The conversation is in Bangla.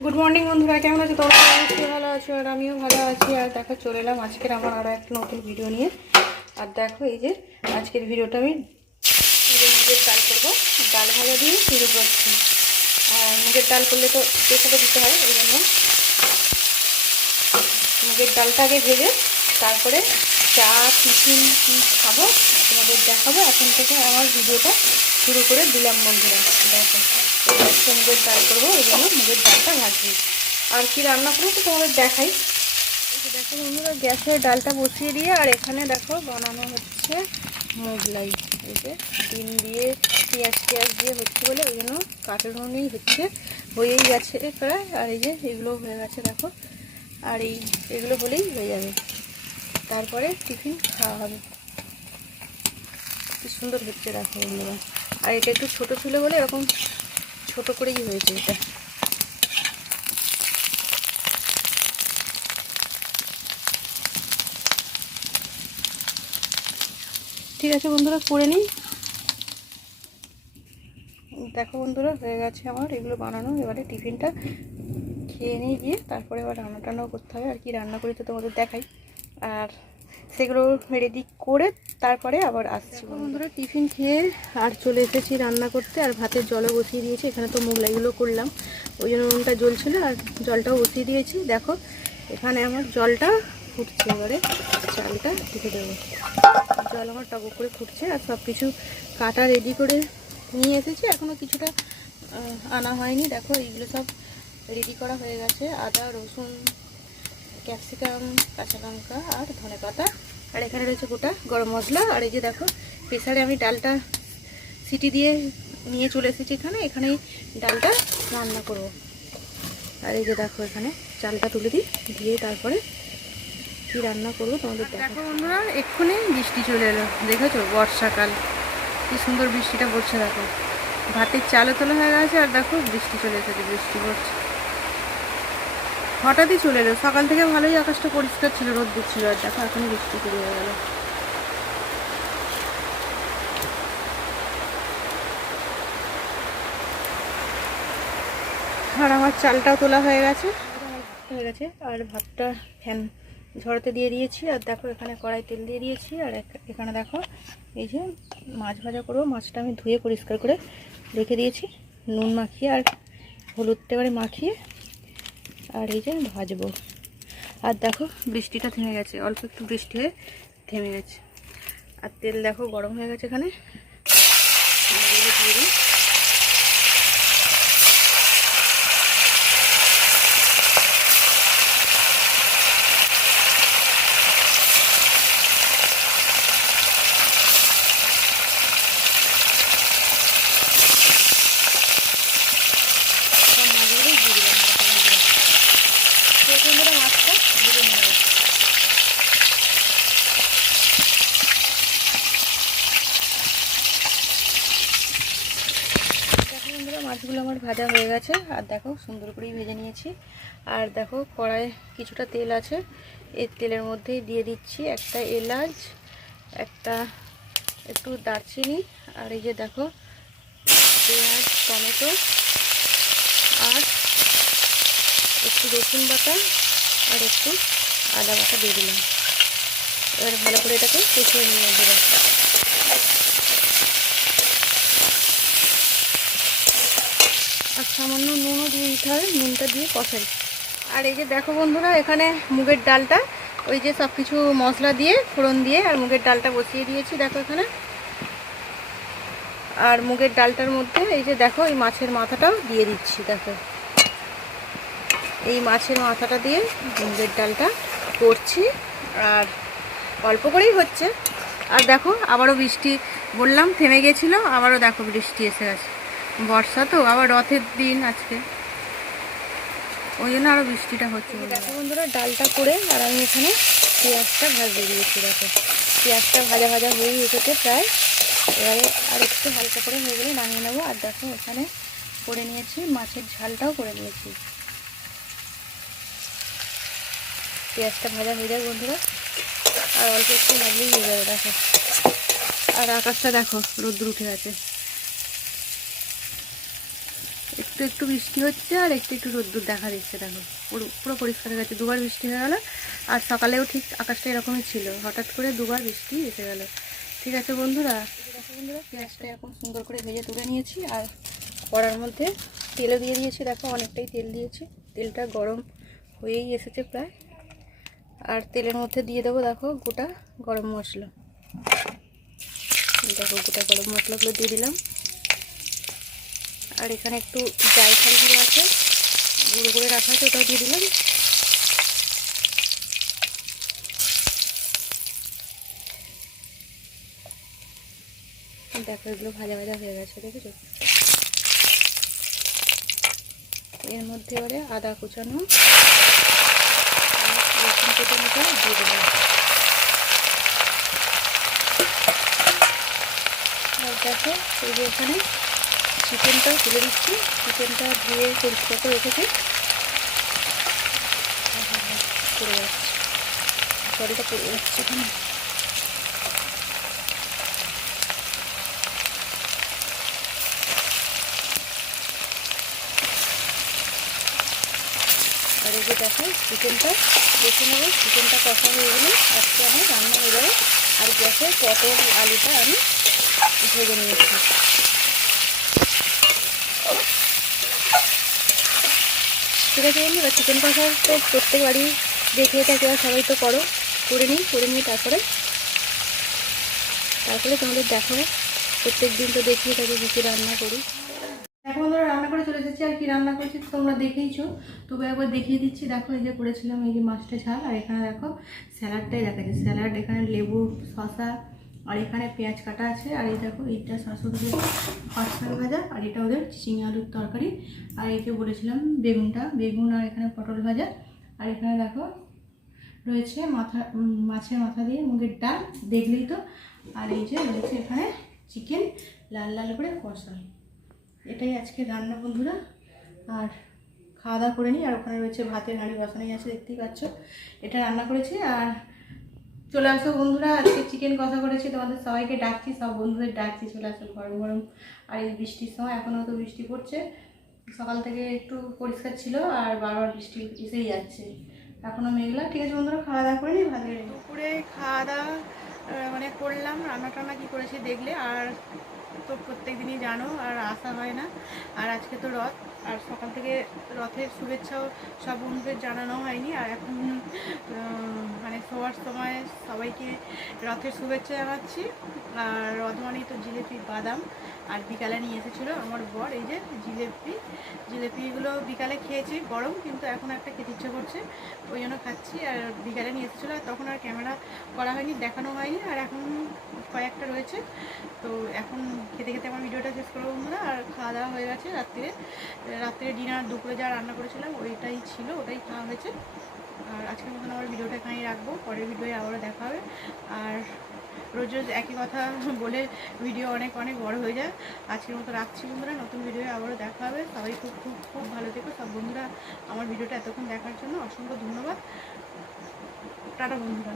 গুড মর্নিং বন্ধুরা, কেমন আছো? তোমরা অবশ্যই ভালো আছো আর আমিও ভালো আছি। আর দেখো চলে এলাম আজকের আমার আরও একটা নতুন ভিডিও নিয়ে। আর দেখো এই যে আজকের ভিডিওটা আমি মুগের ডাল করবো, ডাল ভাজা দিয়ে শুরু করছি। আর মুগের ডাল করলে তো প্রেসারে দিতে হয়, ওই জন্য মুগের ডালটা আগে ভেজে তারপরে চা টিফিন কী খাবো তোমাদের দেখাবো। এখন থেকে আমার ভিডিওটা শুরু করে দিলাম বন্ধুরা। দেখো আজকে মুগের ডাল করবো, ওই জন্য মুগের ডালটা ভাজছি। আর কি রান্না করবো তো তোমাদের দেখাই। দেখো বন্ধুরা, গ্যাসে ডালটা বসিয়ে দিয়ে আর এখানে দেখো বানানো হচ্ছে মোগলাই। এই যে ডিম দিয়ে পেঁয়াজ দিয়ে হচ্ছে বলে ওই জন্য কাটানোই হচ্ছে, হয়েই গেছে প্রায়। আর এই যে এগুলো হয়ে গেছে দেখো, আর এগুলো হলেই হয়ে যাবে, তারপরে টিফিন খাওয়া হবে। কি সুন্দর হচ্ছে দেখো বন্ধুরা। আর এটা একটু ছোট ছিল বলে এরকম ছোট করেই হয়েছে এটা। ঠিক আছে বন্ধুরা, করে নিই। দেখো বন্ধুরা, হয়ে গেছে আমার এগুলো বানানো। এবারে টিফিনটা খেয়ে নিয়ে গিয়ে তারপরে আবার রান্না টান্নাও করতে হবে। আর কি রান্না করি তো তোমাদের দেখাই, আর সেগুলো রেডি করে তারপরে আবার আসছি বন্ধুরা। টিফিন খেয়ে আর চলে এসেছি রান্না করতে, আর ভাতের জলও বসিয়ে দিয়েছি। এখানে তো মোগলাইগুলো করলাম, ওই জন্য নুনটা জ্বলছিল, আর জলটাও বসিয়ে দিয়েছি। দেখো এখানে আমার জলটা ফুটছে, এবারে চালটা ঢেকে দেবো। জল আমার টক করে ফুটছে, আর সব কিছু কাটা রেডি করে নিয়ে এসেছি। এখনও কিছুটা আনা হয়নি। দেখো এইগুলো সব রেডি করা হয়ে গেছে। আদা, রসুন, ক্যাপসিকাম, কাঁচা লঙ্কা আর ধনেপাতা, আর এখানে রয়েছে গোটা গরম মশলা। আর এই যে দেখো প্রেসারে আমি ডালটা সিটি দিয়ে নিয়ে চলে এসেছি এখানেই ডালটা রান্না করব। আর এই যে দেখো এখানে চালটা তুলে দিয়ে তারপরে কি রান্না করবো তোমাদের দেখো বন্ধুরা। এক্ষুনি বৃষ্টি চলে এলো, দেখেছো? বর্ষাকাল, কি সুন্দর বৃষ্টিটা পড়ছে। দেখো ভাতের চালও তোলা হয়ে গেছে, আর দেখো বৃষ্টি চলে এসেছে, বৃষ্টি পড়ছে। হঠাৎই চলে এলো। সকাল থেকে ভালোই আকাশটা পরিষ্কার ছিল, রোদ দিচ্ছিল, আর দেখো এখনই বৃষ্টি শুরু হয়ে গেল। আর আমার চালটাও তোলা হয়ে গেছে, আর ভাতটা ফ্যান ঝরাতে দিয়ে দিয়েছি। আর দেখো এখানে কড়াই তেল দিয়ে দিয়েছি। আর এখানে দেখো এই যে মাছ ভাজা করবো। মাছটা আমি ধুয়ে পরিষ্কার করে রেখে দিয়েছি, নুন মাখিয়ে আর হলুদটা এবারে মাখিয়ে, আর এই যে ভাজবো। আর দেখো বৃষ্টিটা থেমে গেছে, অল্প একটু বৃষ্টি হয়ে থেমে গেছে। আর তেল দেখো গরম হয়ে গেছে এখানে। দিয়ে দিই। মাছটা ভেজে নেব। দেখো বন্ধুরা, মাছগুলো আমার ভাজা হয়ে গেছে, আর দেখো সুন্দর করেই ভেজে নিয়েছি। আর দেখো কড়াইয়ে কিছুটা তেল আছে, এই তেলের মধ্যেই দিয়ে দিচ্ছি একটা এলাচ, একটু দারচিনি, আর এই যে দেখো পেঁয়াজ, টমেটো আর একটু রসুন বাটা আর একটু আদা বাটা দিয়ে দিলাম। এবার ভালো করে এটাকে কষিয়ে নিয়ে দেবো। আর সামান্য নুনও দিয়ে দিতে হবে, নুনটা দিয়ে কষাই। আর এই যে দেখো বন্ধুরা, এখানে মুগের ডালটা ওই যে সব কিছু মশলা দিয়ে ফোড়ন দিয়ে আর মুগের ডালটা বসিয়ে দিয়েছি। দেখো এখানে, আর মুগের ডালটার মধ্যে এই যে দেখো এই মাছের মাথাটাও দিয়ে দিচ্ছি। দেখো এই মাছের মাথাটা দিয়ে মুগের ডালটা করছি, আর অল্প করেই হচ্ছে। আর দেখো আবারও বৃষ্টি, বললাম থেমে গেছিলো, আবারও দেখো বৃষ্টি এসে গেছে। বর্ষা তো, আবার রথের দিন আজকে, ওই জন্য আরও বৃষ্টিটা হচ্ছে। দেখো বন্ধুরা, ডালটা করে আর আমি এখানে পেঁয়াজটা ভাজিয়ে দিয়েছি। দেখো পেঁয়াজটা ভাজা ভাজা হয়ে এসেছে প্রায়, এবারে আর একটু হালকা করে হয়ে গেলে নামিয়ে নেবো। আর দেখো এখানে করে নিয়েছি মাছের ঝালটাও করে নিয়েছি। পেঁয়াজটা ভাজা হয়ে যায় বন্ধুরা, আর অল্প একটু ভাজলেই হয়ে যাবে। দেখো আর আকাশটা দেখো রোদ্দুর উঠে গেছে, একটু একটু বৃষ্টি হচ্ছে আর একটু একটু রোদ্দুর দেখা দিচ্ছে। দেখো পুরো পুরো পরিষ্কার হয়ে গেছে, দুবার বৃষ্টি হয়ে গেল। আর সকালেও ঠিক আকাশটা এরকমই ছিল, হঠাৎ করে দুবার বৃষ্টি এসে গেল। ঠিক আছে বন্ধুরা, পেঁয়াজটা এখন সুন্দর করে ভেজে তুলে নিয়েছি আর কড়ার মধ্যে তেলও দিয়ে দিয়েছি। দেখো অনেকটাই তেল দিয়েছি, তেলটা গরম হয়েই এসেছে প্রায়। আর তেলের মধ্যে দিয়ে দেবো দেখো গোটা গরম মশলা। দেখো গোটা গরম মশলাগুলো দিয়ে দিলাম। আর এখানে একটু জায়ফল গুঁড়ো আছে, গুঁড়ো করে রাখা আছে, ওটাও দিয়ে দিলাম। দেখো এগুলো ভাজা ভাজা হয়ে গেছে, দেখেছো? এর মধ্যে এবারে আদা কুচানো রসুন কুচানোটা দিয়ে দিলাম। আর দেখো এই যে এখানে চিকেনটাও তুলে দিচ্ছি। চিকেনটা ধুয়ে পরিষ্কার করে রেখেছি, পড়ে যাচ্ছে, জলটা পড়ে যাচ্ছে এখানে। আর এই যে দেখো চিকেনটা দেখে নেবো, চিকেনটা কষা হয়ে গেলে আজকে আমার রান্না হয়ে যাবে। আর গ্যাসে পটল আলুটা আমি ভেজে নিয়েছি। ঠিক আছে বন্ধুরা, চিকেন কষা তো প্রত্যেক বাড়ি দেখে থাকে আর সবাই তো করে নিই তারপরে তোমাদের দেখাবো। প্রত্যেক দিন তো দেখিয়ে থাকি কী রান্না করি। এখন ধরো রান্না করে চলে এসেছি, আর কি রান্না করেছি তোমরা দেখেইছো, তবে একবার দেখিয়ে দিচ্ছি। দেখো এই যে করেছিলাম এই যে মাছটা ঝাল, আর এখানে দেখো স্যালাডটাই দেখাচ্ছে। স্যালাড, এখানে লেবু, শসা, আর এখানে পেঁয়াজ কাটা আছে। আর এই দেখো এইটা শাশুড়ি পাঁচশাক ভাজা, আর এটা ওদের চিচিঙে আলুর তরকারি। আর এই যে বলেছিলাম বেগুন, আর এখানে পটল ভাজা। আর এখানে দেখো রয়েছে মাছের মাথা দিয়ে মুগের ডাল, দেখলেই তো। আর এই যে রয়েছে এখানে চিকেন লাল লাল করে কষা। এটাই আজকে রান্না বন্ধুরা। আর খাওয়া দাওয়া করে নিই। আর ওখানে রয়েছে ভাতের হাঁড়ি বসানোই আছে, দেখতেই পাচ্ছ। এটা রান্না করেছি। আর চলে আসো বন্ধুরা, আজকে চিকেন কষা করেছি, তোমাদের সবাইকে ডাকছি, সব বন্ধুদের ডাকছি, চলে আসো গরম গরম। আর এই বৃষ্টির সময় এখনও তো বৃষ্টি পড়ছে, সকাল থেকে একটু পরিষ্কার ছিল আর বারবার বৃষ্টি এসেই যাচ্ছে, এখনও মেঘলা। ঠিক আছে বন্ধুরা, খাওয়া দাওয়া করে নিই। ভালো দুপুরে খাওয়া দাওয়া মানে করলাম, রান্না টান্না কী করেছি দেখলে। আর তো প্রত্যেক দিনই জানো, আর আসা হয় না। আর আজকে তো রথ, আর সকাল থেকে রথের শুভেচ্ছাও সব বন্ধুদের জানানো হয়নি। আর এখন মানে শোয়ার সময় সবাইকে রথের শুভেচ্ছা জানাচ্ছি। আর রথ মানেই তো জিলেপি, বাদাম। আর বিকালে নিয়ে এসেছিলো আমার বর এই যে জিলেপিগুলো বিকালে খেয়েছি, গরম কিন্তু এখন একটা খেতে ইচ্ছে করছে, ওই জন্য খাচ্ছি। আর বিকালে নিয়ে এসেছিলো, আর তখন আর ক্যামেরা করা হয়নি, দেখানো হয়নি। আর এখন কয়েকটা রয়েছে, তো এখন খেতে খেতে আমার ভিডিওটা শেষ করবো বন্ধুরা। আর খাওয়া দাওয়া হয়ে গেছে, রাত্রে ডিনার, দুপুরে যা রান্না করেছিলাম ওইটাই ছিল, ওটাই খাওয়া হয়েছে। আর আজকের মতন আমার ভিডিওটা এখানেই রাখবো, পরের ভিডিওয়ে আবারও দেখা হবে। আর রোজ রোজ একই কথা বলে ভিডিও অনেক বড় হয়ে যায়। আজকের মতো রাখছি বন্ধুরা, নতুন ভিডিওয়ে আবারও দেখা হবে। সবাই খুব খুব খুব ভালো থেকো সব বন্ধুরা। আমার ভিডিওটা এতক্ষণ দেখার জন্য অসংখ্য ধন্যবাদ। টাটা বন্ধুরা।